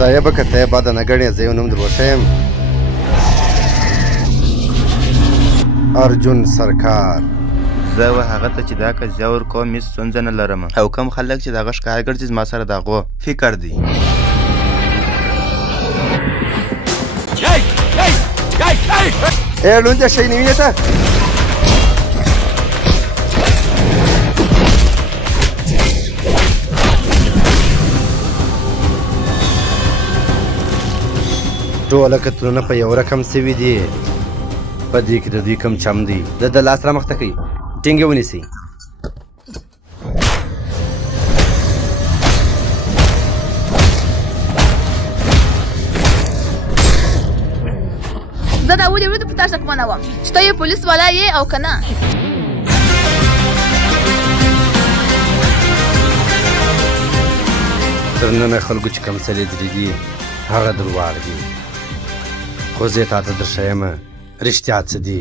صاحبه که ته یې بده نه ګڼې زه یو نوم در وښیم ارجن سرکار. زه و هغه ته چې دا که زه ورکوم هېڅ ستونزه نه لرم او کوم خلک چې د هغه ښکار ګرځي زما سره د هغو فکر دی. ړوند شی نه وینې ته ټوله کتلونه په یو رقم سوي دي. په دې کې د دوی کم چم دی د لاس را مخته کوي ټینګ یې ونیسئ. زه دا ولې ورته په تا شکمنه وم چې ته یې پولیس والا یې او که نه. تر ننه خلکو چې کوم څه لیدلي دي هغه درواغ دي، خو زه یې تا ته درښیم رښتیا څه دي.